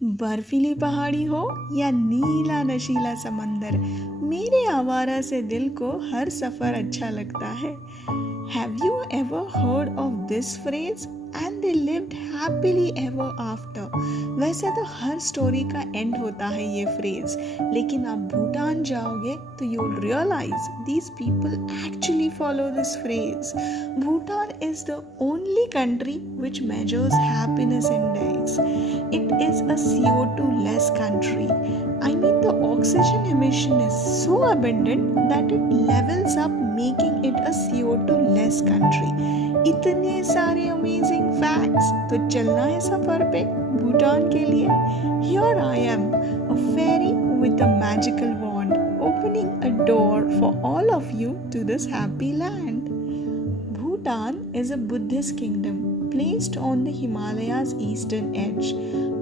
बर्फीली पहाड़ी हो या नीला नशीला समंदर, मेरे आवारा से दिल को हर सफ़र अच्छा लगता है। Have you ever heard of this phrase, and they lived happily ever after. वैसे तो हर स्टोरी का एंड होता है ये फ्रेज, लेकिन आप भूटान जाओगे तो you will realise these people actually follow this phrase. Bhutan is the only country which measures happiness index. It is a CO2 less country. I mean, the oxygen emission is so abundant that it levels up, making it a CO2 less country. इतने सारे amazing facts, तो चलना है सफर पे भूटान के लिए। Here I am, a fairy with a magical wand, opening a door for all of you to this happy land. Bhutan is a Buddhist kingdom placed on the Himalayas eastern edge.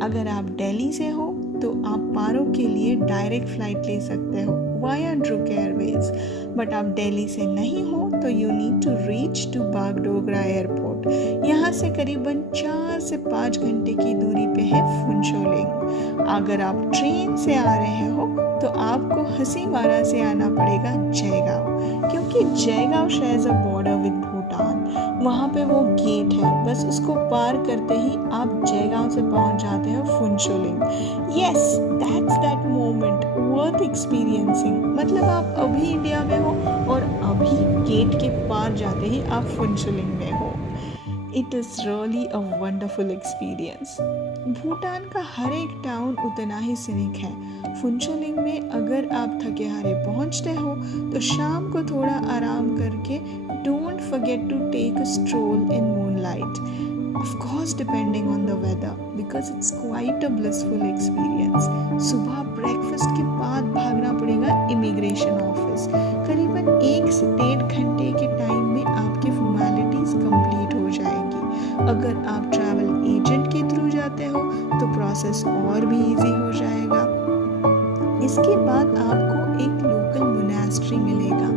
अगर आप दिल्ली से हो तो आप पारो के लिए direct flight ले सकते हो वाया ड्रूक एयरवेज, बट आप दिल्ली से नहीं हो तो you need to reach to Bagdogra airport. यहाँ से करीबन 4 से 5 घंटे की दूरी पे है फुनचोलिंग। अगर आप ट्रेन से आ रहे हो तो आपको हसीमारा से आना पड़ेगा जयगांव, क्योंकि Jaigaon shares a border with Bhutan. वहाँ पे वो गेट है, बस उसको पार करते ही आप जयगांव से पहुँच जाते हो Phuentsholing. Yes, that's that moment worth experiencing. मतलब आप अभी इंडिया में हो और अभी गेट के पार जाते ही आप फुनचोलिंग में हो। It is really a wonderful experience. Bhutan का हर एक टाउन उतना ही सिनिक है। फुनचोलिंग में अगर आप थके हारे पहुंचते हो तो शाम को थोड़ा आराम करके don't forget to take a stroll in moonlight, of course depending on the weather, because it's quite a blissful experience. सुबह ब्रेकफास्ट के बाद भागना पड़ेगा इमिग्रेशन ऑफिस। करीबन 1 से 1.5 घंटे के टाइम में आपकी फॉर्मेलिटीज कंप्लीट हो जाएंगी। अगर आप ट्रैवल एजेंट के थ्रू जाते हो तो प्रोसेस और भी इजी हो जाएगा। इसके बाद आपको एक लोकल मोनास्ट्री मिलेगा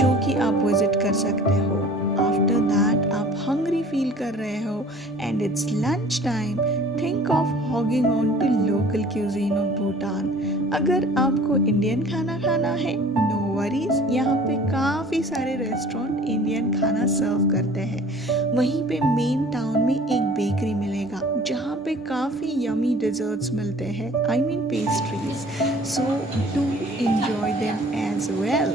जो कि आप विजिट कर सकते हो। आफ्टर दैट आप हंग्री फील कर रहे हो and it's lunch time, think of hogging on to local cuisine of Bhutan. अगर आपको इंडियन खाना खाना है, नो वरीज, यहाँ पे काफ़ी सारे रेस्टोरेंट इंडियन खाना सर्व करते हैं। वहीं पे मेन टाउन में एक बेकरी मिलेगा जहाँ पे काफ़ी यमी डिज़र्ट्स मिलते हैं, I mean pastries, so do enjoy them as well.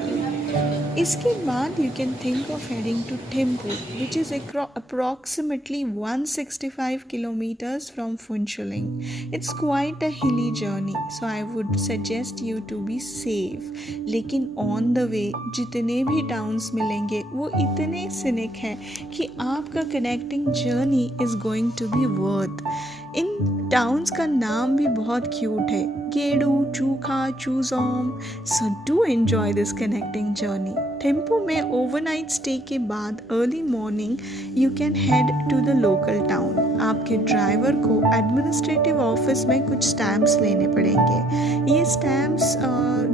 इसके बाद you can think of heading to Thimphu, which is approximately 165 kilometers from Phuentsholing. It's quite a hilly journey, so I would suggest you to be safe. लेकिन on the way जितने भी towns मिलेंगे वो इतने scenic हैं कि आपका connecting journey is going to be worth. इन टाउन्स का नाम भी बहुत क्यूट है, Gedu, Chukha, Chuzom, so do enjoy this connecting journey. Thimphu में ओवरनाइट स्टे के बाद early morning you can head to the local town. आपके ड्राइवर को एडमिनिस्ट्रेटिव ऑफिस में कुछ स्टैम्प्स लेने पड़ेंगे। ये stamps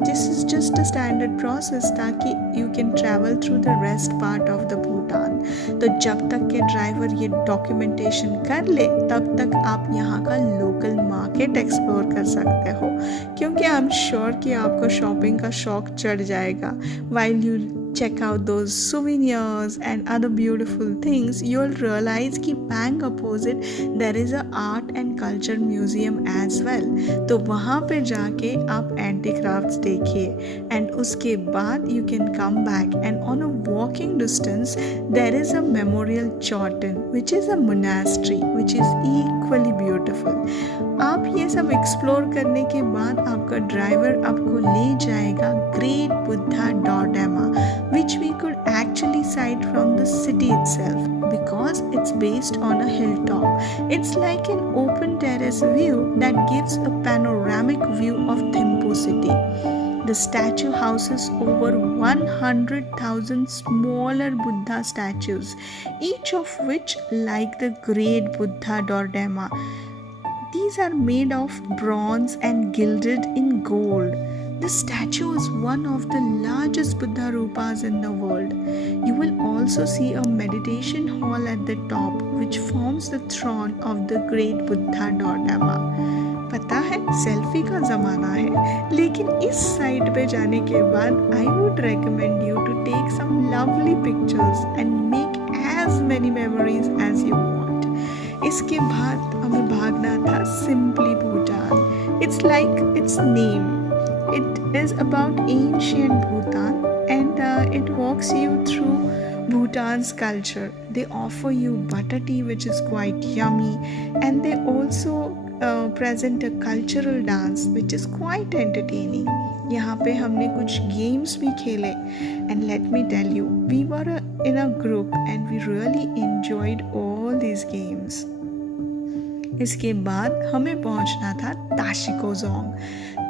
this is just a standard process ताकि you can travel through the rest part of the Bhutan. तो जब तक के ड्राइवर ये डॉक्यूमेंटेशन कर ले तब तक आप यहाँ का लोकल मार्केट एक्सप्लोर कर सकते हो, क्योंकि आई एम श्योर कि आपको शॉपिंग का शौक चढ़ जाएगा। While you check out those souvenirs and other beautiful things, you'll realize कि bank opposite there is a art and culture museum as well. तो वहाँ पे जाके आप handicrafts देखिए and उसके बाद you can come back and on a walking distance there is a memorial Chotan which is a monastery which is equally beautiful. आप ये सब एक्सप्लोर करने के बाद आपका ड्राइवर आपको ले जाएगा great Buddha Dordenma, which we could actually sight from the city itself because it's based on a hilltop. It's like an open terrace view that gives a panoramic view of Thimphu city. The statue houses over 100,000 smaller Buddha statues, each of which like the great Buddha Dordema. These are made of bronze and gilded in gold. The statue is one of the largest Buddha Rupas in the world. You will also see a meditation hall at the top, which forms the throne of the great Buddha Dodama. पता selfie का ज़माना है, लेकिन इस site पे जाने के बाद I would recommend you to take some lovely pictures and make as many memories as you want. इसके बाद हमें भागना था simply Bhutan. It's like its name, it is about ancient Bhutan, and it walks you through Bhutan's culture. They offer you butter tea, which is quite yummy, and they also present a cultural dance, which is quite entertaining. यहाँ पे हमने कुछ games भी खेले, and let me tell you, we were in a group and we really enjoyed all these games. इसके बाद हमें पहुंचना था ताशिकोजोंग।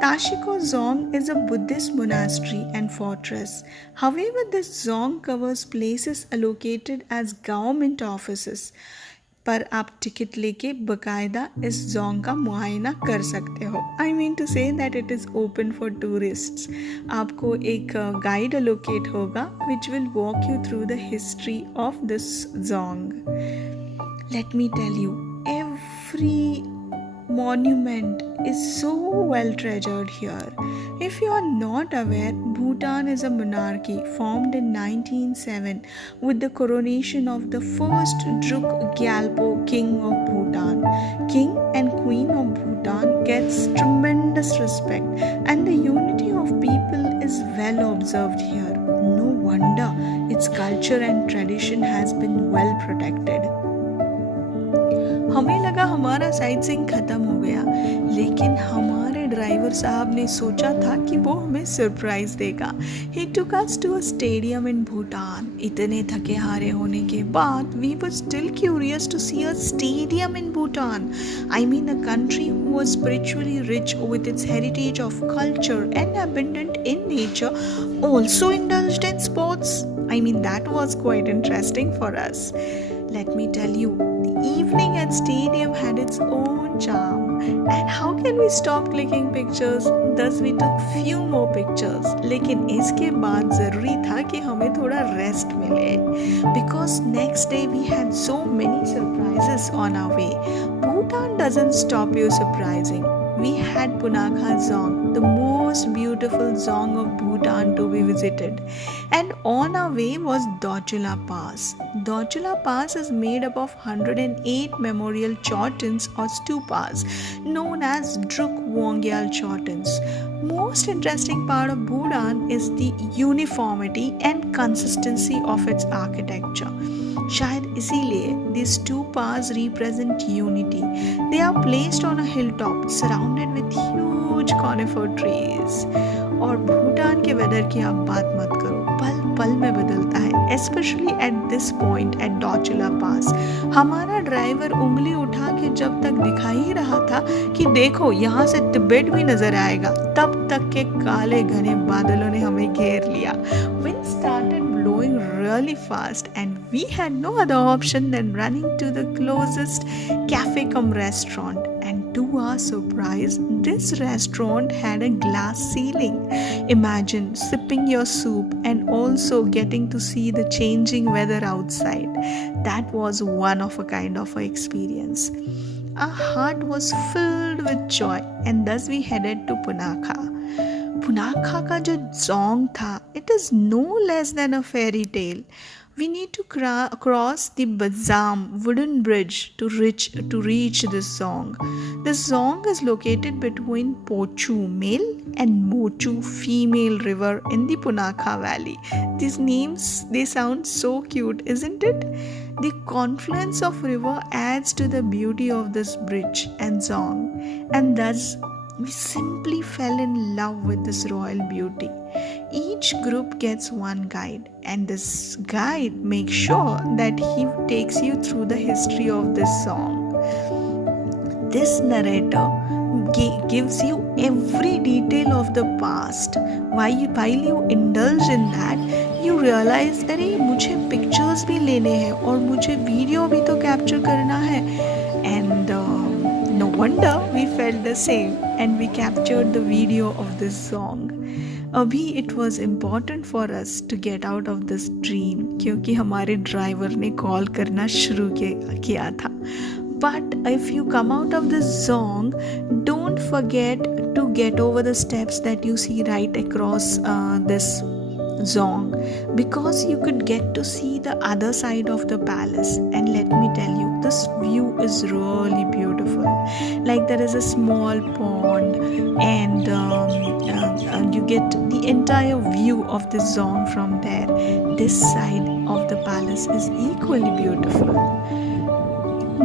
Tashiko-zong is a Buddhist monastery and fortress. However, this zong covers places allocated as government offices. पर आप ticket लेके बकायदा इस जोंग का मुआयना कर सकते हो। I mean to say that it is open for tourists. आपको एक गाइड अलोकेट होगा which will walk you through the history of this dzong. Let me tell you, every monument is so well treasured here. If you are not aware, Bhutan is a monarchy formed in 1907 with the coronation of the first Druk Gyalpo king of Bhutan. King and queen of Bhutan gets tremendous respect and the unity of people is well observed here. No wonder its culture and tradition has been well protected. हमें लगा हमारा sight seeing ख़त्म हो गया, लेकिन हमारे driver साहब ने सोचा था कि वो हमें सरप्राइज़ देगा। He took us to a stadium in Bhutan. इतने थके हारे होने के बाद we were still curious to see a stadium in Bhutan. I mean a country who was spiritually rich with its heritage of culture and abundant in nature, also indulged in sports. I mean that was quite interesting for us. Let me tell you, the evening at stadium had its own charm. And how can we stop clicking pictures? Thus we took few more pictures. लेकिन इसके बाद ज़रूरी था कि हमें थोड़ा rest मिले. Because next day we had so many surprises on our way. Bhutan doesn't stop you surprising. We had Punakha Zong, the most beautiful zong of Bhutan to be visited. And on our way was Dochula Pass. Dochula Pass is made up of 108 memorial chortens or stupas known as Druk Wongyal chortens. Most interesting part of Bhutan is the uniformity and consistency of its architecture. शायद इसीलिए these stupas represent unity. They are placed on a hilltop surrounded with huge conifer trees. और भूटान के weather की आप बात मत करो, पल पल में बदलता है, especially at this point at Dochula Pass. हमारा ड्राइवर उंगली उठा के जब तक दिखा ही रहा था कि देखो यहाँ से तिब्बत भी नजर आएगा, तब तक के काले घने बादलों ने हमें घेर लिया. Wind started blowing really fast and we had no other option than running to the closest cafe cum restaurant. And to our surprise, this restaurant had a glass ceiling. Imagine sipping your soup and also getting to see the changing weather outside. That was one of a kind of a experience. Our heart was filled with joy and thus we headed to Punakha. Punakha का जो song था, it is no less than a fairy tale. We need to cross the Bazam wooden bridge to reach this song. This song is located between Pochu male and Mochu female river in the Punakha valley. These names, they sound so cute, isn't it? The confluence of river adds to the beauty of this bridge and song, and thus we simply fell in love with this royal beauty. Each group gets one guide, and this guide makes sure that he takes you through the history of this song. This narrator gives you every detail of the past. While you indulge in that, you realize अरे मुझे pictures भी लेने हैं और मुझे video भी तो capture करना है. And no wonder we felt the same and we captured the video of this song. अभी it was important for us to get out of this dream क्योंकि हमारे ड्राइवर ने कॉल करना शुरू किया था. But if you come out of this song, don't forget to get over the steps that you see right across this Zong, because you could get to see the other side of the palace. And let me tell you, this view is really beautiful. Like there is a small pond, and you get the entire view of the Zong from there. This side of the palace is equally beautiful.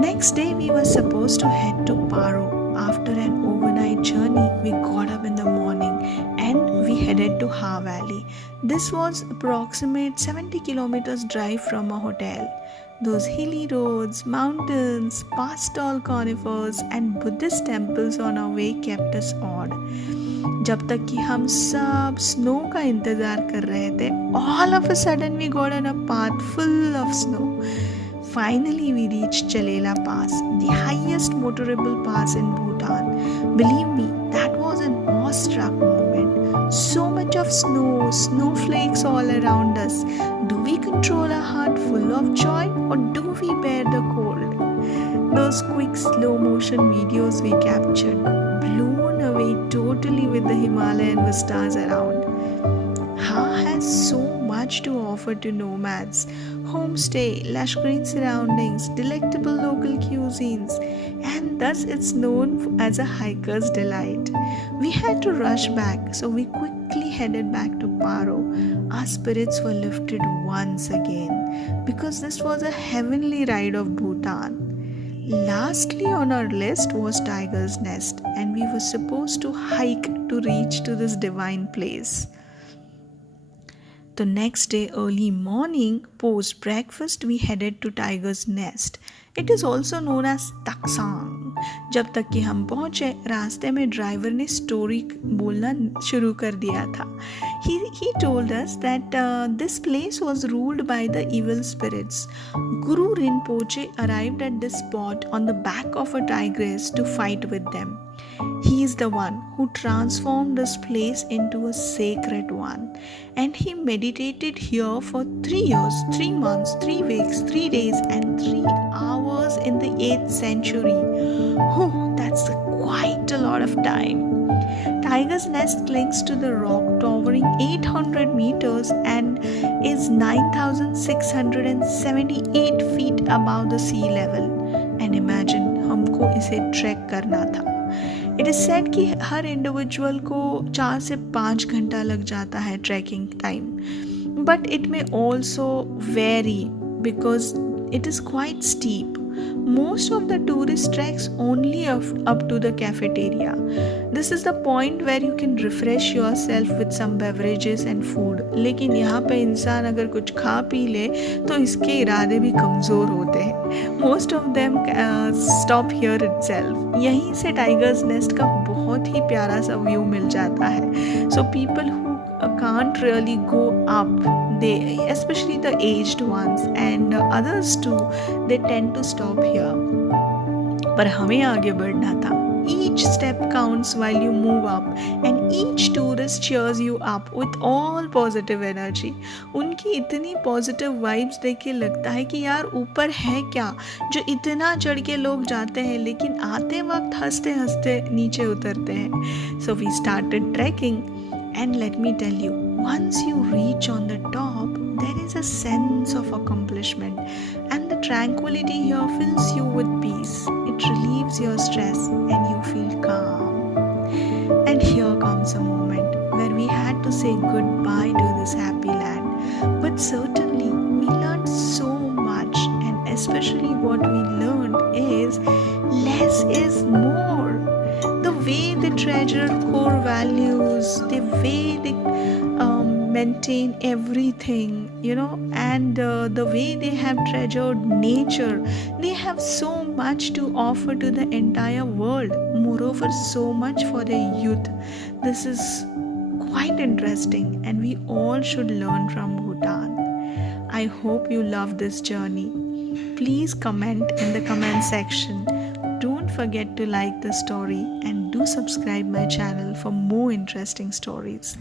Next day, we were supposed to head to Paro. After an overnight journey, we got up in the morning and we headed to Ha Valley. This was approximate 70 kilometers drive from a hotel. Those hilly roads, mountains, past tall conifers and Buddhist temples on our way kept us awed. जब तक कि हम सब snow का इंतज़ार कर रहे थे, all of a sudden we got on a path full of snow. Finally, we reached Chalela Pass, the highest motorable pass in Bhutan. Believe me, that was an awestruck moment. So much of snow, snowflakes all around us. Do we control a heart full of joy, or do we bear the cold? Those quick slow motion videos we captured, blown away totally with the Himalayan vistas around. Ha has so much to offer to nomads. Homestay, lush green surroundings, delectable local cuisines, and thus it's known as a hiker's delight. We had to rush back, so we quickly headed back to Paro. Our spirits were lifted once again because this was a heavenly ride of Bhutan. Lastly on our list was Tiger's Nest, and we were supposed to hike to reach to this divine place. The next day, early morning, post breakfast, we headed to Tiger's Nest. It is also known as Taksang. जब तक कि हम पहुंचे, रास्ते में driver ने story बोलना शुरू कर दिया था. He told us that this place was ruled by the evil spirits. Guru Rinpoche arrived at this spot on the back of a tigress to fight with them. He is the one who transformed this place into a sacred one. And he meditated here for 3 years, 3 months, 3 weeks, 3 days, and 3 hours in the 8th century. Oh, that's quite a lot of time. Tiger's Nest clings to the rock, towering 800 meters and is 9,678 feet above the sea level. And imagine, हमको इसे track करना था. It is said कि हर individual को 4 से 5 घंटा लग जाता है trekking time, but it may also very because it is quite steep. Most of the tourist treks only up to the cafeteria. This is the point where you can refresh yourself with some beverages and food. लेकिन यहाँ पे इंसान अगर कुछ खा P ले तो इसके इरादे भी कमज़ोर होते हैं. Most of them stop here itself. यहीं से टाइगर्स नेस्ट का बहुत ही प्यारा सा व्यू मिल जाता है. So people who can't really go up, they, especially the aged ones and others too, they tend to stop here. पर हमें आगे बढ़ना था. Each step counts while you move up, and each tourist cheers you up with all positive energy. उनकी इतनी positive vibes देख के लगता है कि यार ऊपर है क्या जो इतना चढ़ के लोग जाते हैं लेकिन आते वक्त हंसते हंसते नीचे उतरते हैं. So we started trekking. And let me tell you, once you reach on the top, there is a sense of accomplishment, and the tranquility here fills you with peace. It relieves your stress and you feel calm. And here comes a moment where we had to say goodbye to this happy land. But certainly, we learned so much, and especially what we learned is less is more. The way they treasure core values, the way they maintain everything, and the way they have treasured nature. They have so much to offer to the entire world. Moreover, so much for their youth. This is quite interesting, and we all should learn from Bhutan. I hope you love this journey. Please comment in the comment section. Don't forget to like the story and do subscribe my channel for more interesting stories.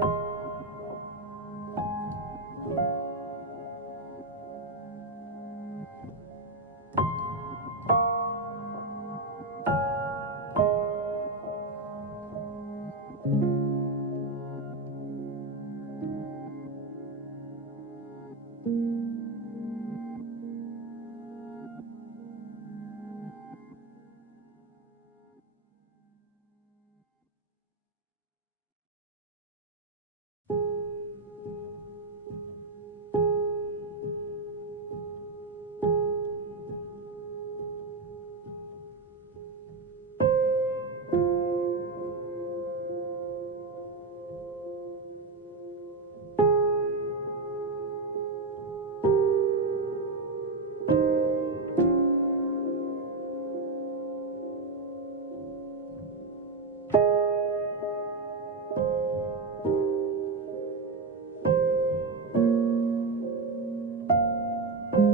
you